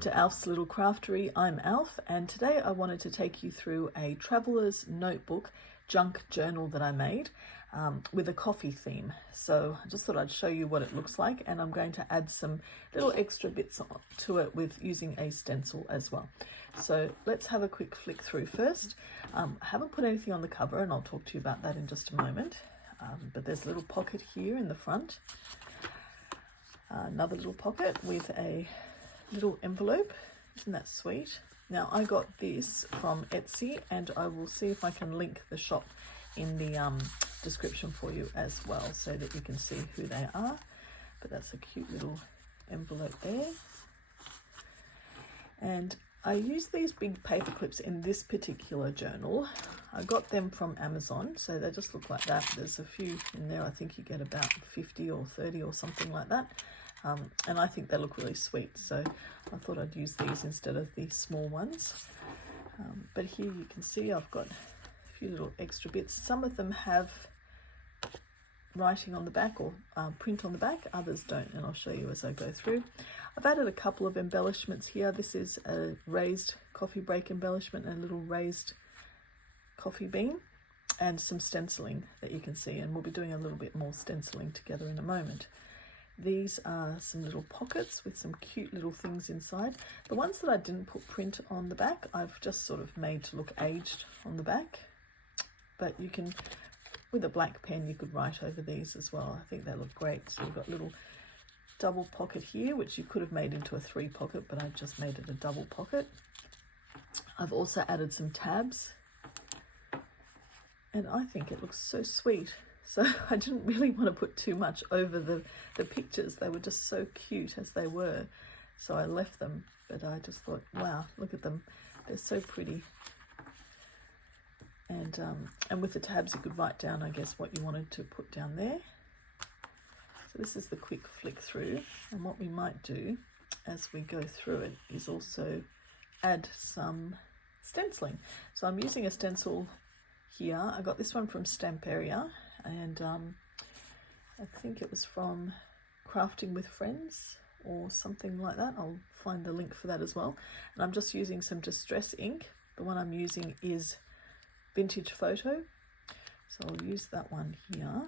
Welcome to Alf's Little Craftery. I'm Alf, and today I wanted to take you through a traveler's notebook junk journal that I made with a coffee theme. So I just thought I'd show you what it looks like, and I'm going to add some little extra bits to it with using a stencil as well. So let's have a quick flick through first. I haven't put anything on the cover, and I'll talk to you about that in just a moment. But there's a little pocket here in the front. Another little pocket with a little envelope. Isn't that sweet? Now I got this from Etsy, and I will see if I can link the shop in the description for you as well, so that you can see who they are. But that's a cute little envelope there. And I use these big paper clips in this particular journal. I got them from Amazon, so they just look like that. There's a few in there. I think you get about 50 or 30 or something like that. And I think they look really sweet, so I thought I'd use these instead of the small ones. But here you can see I've got a few little extra bits. Some of them have writing on the back or print on the back, others don't, and I'll show you as I go through. I've added a couple of embellishments here. This is a raised coffee break embellishment and a little raised coffee bean, and some stenciling that you can see, and we'll be doing a little bit more stenciling together in a moment. These are some little pockets with some cute little things inside. The ones that I didn't put print on the back, I've just sort of made to look aged on the back. But you can, with a black pen, you could write over these as well. I think they look great. So you've got a little double pocket here, which you could have made into a 3 pocket, but I've just made it a double pocket. I've also added some tabs, and I think it looks so sweet. So I didn't really want to put too much over the pictures. They were just so cute as they were. So I left them, but I just thought, wow, look at them. They're so pretty. And with the tabs, you could write down, I guess, what you wanted to put down there. So this is the quick flick through. And what we might do as we go through it is also add some stenciling. So I'm using a stencil here. I got this one from Stamperia. And I think it was from Crafting with Friends or something like that. I'll find the link for that as well. And I'm just using some distress ink. The one I'm using is Vintage Photo, so I'll use that one here,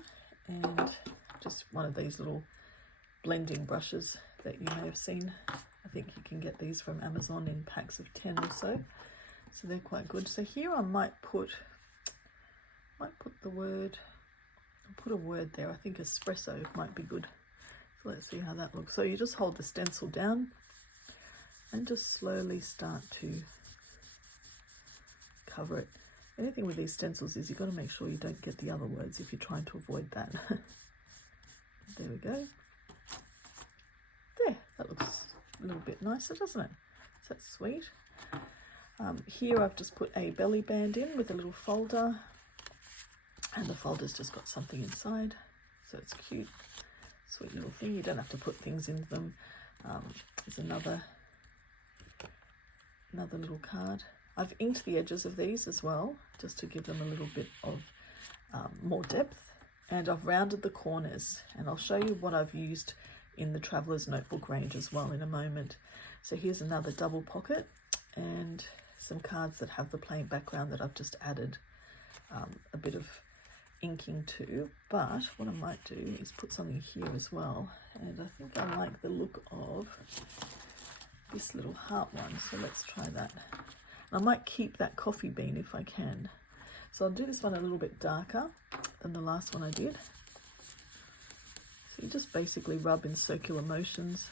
and just one of these little blending brushes that you may have seen. I think you can get these from Amazon in packs of 10 or so, so they're quite good. So here I might put the word, I'll put a word there. I think espresso might be good. So let's see how that looks. So you just hold the stencil down and just slowly start to cover it. Anything with these stencils is you've got to make sure you don't get the other words if you're trying to avoid that. There we go. There, that looks a little bit nicer, doesn't it? So that's sweet. Here I've just put a belly band in with a little folder, and the folder's just got something inside, so it's cute, sweet little thing. You don't have to put things into them. There's another little card. I've inked the edges of these as well, just to give them a little bit of more depth, and I've rounded the corners, and I'll show you what I've used in the Traveler's Notebook range as well in a moment. So here's another double pocket, and some cards that have the plain background that I've just added a bit of inking to. But what I might do is put something here as well, and I think I like the look of this little heart one, so let's try that. I might keep that coffee bean if I can. So I'll do this one a little bit darker than the last one I did. So you just basically rub in circular motions,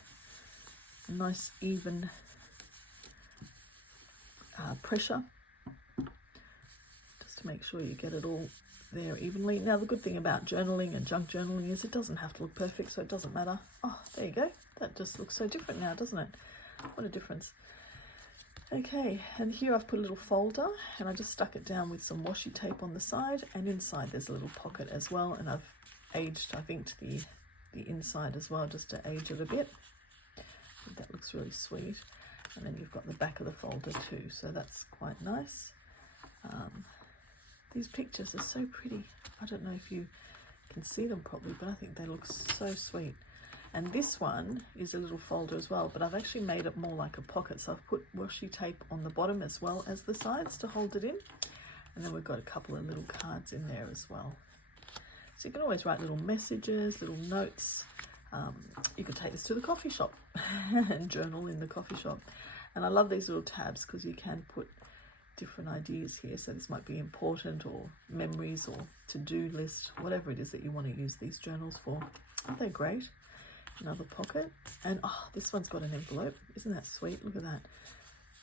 a nice even pressure, just to make sure you get it all there evenly. Now the good thing about journaling and junk journaling is it doesn't have to look perfect, so it doesn't matter. Oh, there you go. That just looks so different now, doesn't it? What a difference. Okay, and here I've put a little folder, and I just stuck it down with some washi tape on the side, and inside there's a little pocket as well, and I've inked the inside as well, just to age it a bit. I think that looks really sweet. And then you've got the back of the folder too, so that's quite nice. These pictures are so pretty. I don't know if you can see them properly, but I think they look so sweet. And this one is a little folder as well, but I've actually made it more like a pocket. So I've put washi tape on the bottom as well as the sides to hold it in. And then we've got a couple of little cards in there as well. So you can always write little messages, little notes. You could take this to the coffee shop and journal in the coffee shop. And I love these little tabs because you can put different ideas here. So this might be important or memories or to-do list, whatever it is that you want to use these journals for. Aren't they great? Another pocket. And oh, this one's got an envelope. Isn't that sweet? Look at that.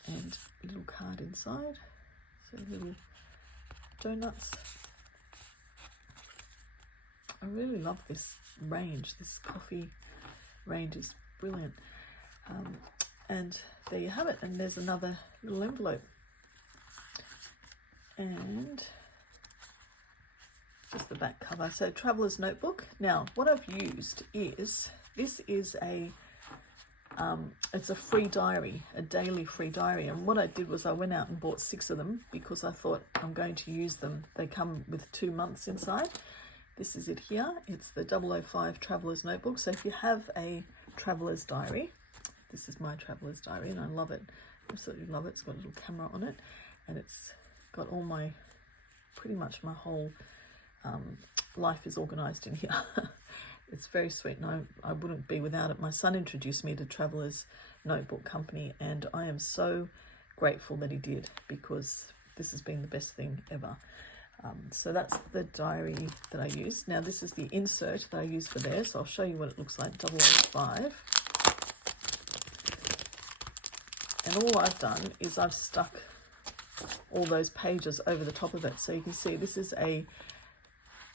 And a little card inside. So little donuts. I really love this range. This coffee range is brilliant. And there you have it. And there's another little envelope. And just the back cover. So Traveler's Notebook. Now, what I've used is, this is a, it's a free diary, a daily free diary. And what I did was I went out and bought 6 of them because I thought I'm going to use them. They come with 2 months inside. This is it here. It's the 005 Traveler's Notebook. So if you have a Traveler's Diary, this is my Traveler's Diary and I love it. Absolutely love it. It's got a little camera on it and it's got all my, pretty much my whole life is organised in here. It's very sweet and I wouldn't be without it. My son introduced me to Traveler's Notebook Company and I am so grateful that he did because this has been the best thing ever. So that's the diary that I use. Now this is the insert that I use for there, so I'll show you what it looks like, 005. And all I've done is I've stuck all those pages over the top of it. So you can see this is you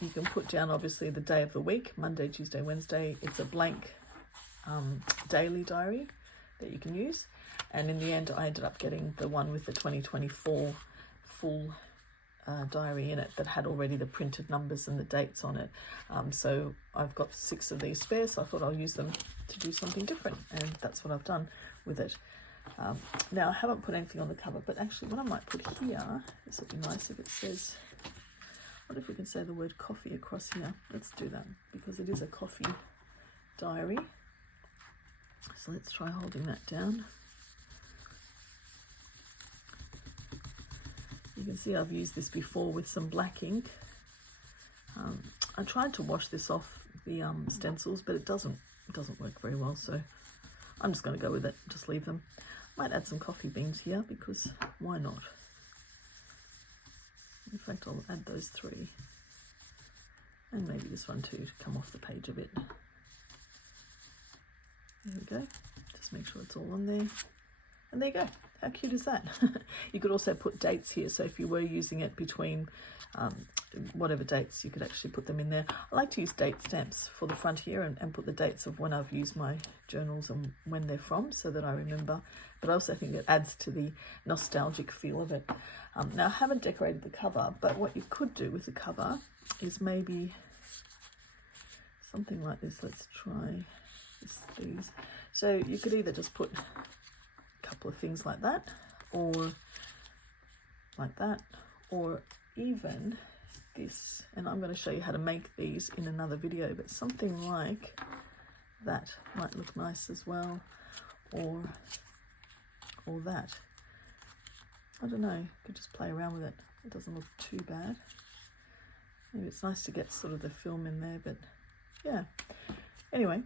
can put down obviously the day of the week, Monday, Tuesday, Wednesday. It's a blank daily diary that you can use. And in the end, I ended up getting the one with the 2024 full diary in it that had already the printed numbers and the dates on it. So I've got 6 of these spare, so I thought I'll use them to do something different, and that's what I've done with it. Now I haven't put anything on the cover, but actually what I might put here, this would be nice if it says, what if we can say the word coffee across here? Let's do that because it is a coffee diary. So let's try holding that down. You can see I've used this before with some black ink. I tried to wash this off the stencils, but it doesn't work very well, so I'm just going to go with it, just leave them. Might add some coffee beans here because why not? In fact, I'll add those 3. And maybe this one too to come off the page a bit. There we go. Just make sure it's all on there. And there you go. How cute is that? You could also put dates here. So if you were using it between whatever dates, you could actually put them in there. I like to use date stamps for the front here and put the dates of when I've used my journals and when they're from so that I remember. But I also think it adds to the nostalgic feel of it. Now I haven't decorated the cover, but what you could do with the cover is maybe something like this. Let's try these. So you could either just put couple of things like that, or like that, or even this, and I'm going to show you how to make these in another video, but something like that might look nice as well, or that. I don't know, you could just play around with it. It doesn't look too bad. Maybe it's nice to get sort of the film in there, but yeah. Anyway,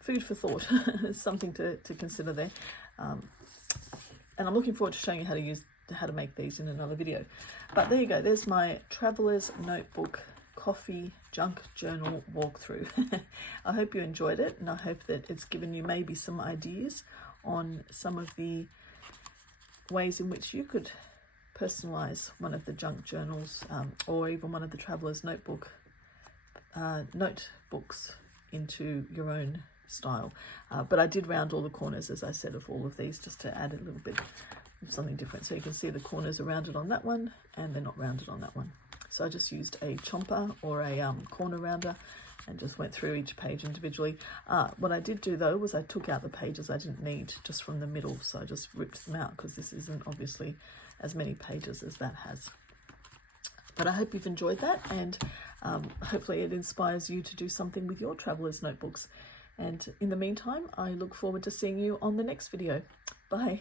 food for thought. Something to consider there. And I'm looking forward to showing you how to make these in another video. But there you go. There's my Traveler's Notebook Coffee Junk Journal walkthrough. I hope you enjoyed it, and I hope that it's given you maybe some ideas on some of the ways in which you could personalize one of the junk journals or even one of the Traveler's Notebook notebooks into your own style. But I did round all the corners, as I said, of all of these just to add a little bit of something different. So you can see the corners are rounded on that one and they're not rounded on that one. So I just used a chomper or a corner rounder and just went through each page individually. What I did do though was I took out the pages I didn't need just from the middle, so I just ripped them out because this isn't obviously as many pages as that has. But I hope you've enjoyed that, and hopefully it inspires you to do something with your Traveler's Notebooks. And in the meantime, I look forward to seeing you on the next video. Bye.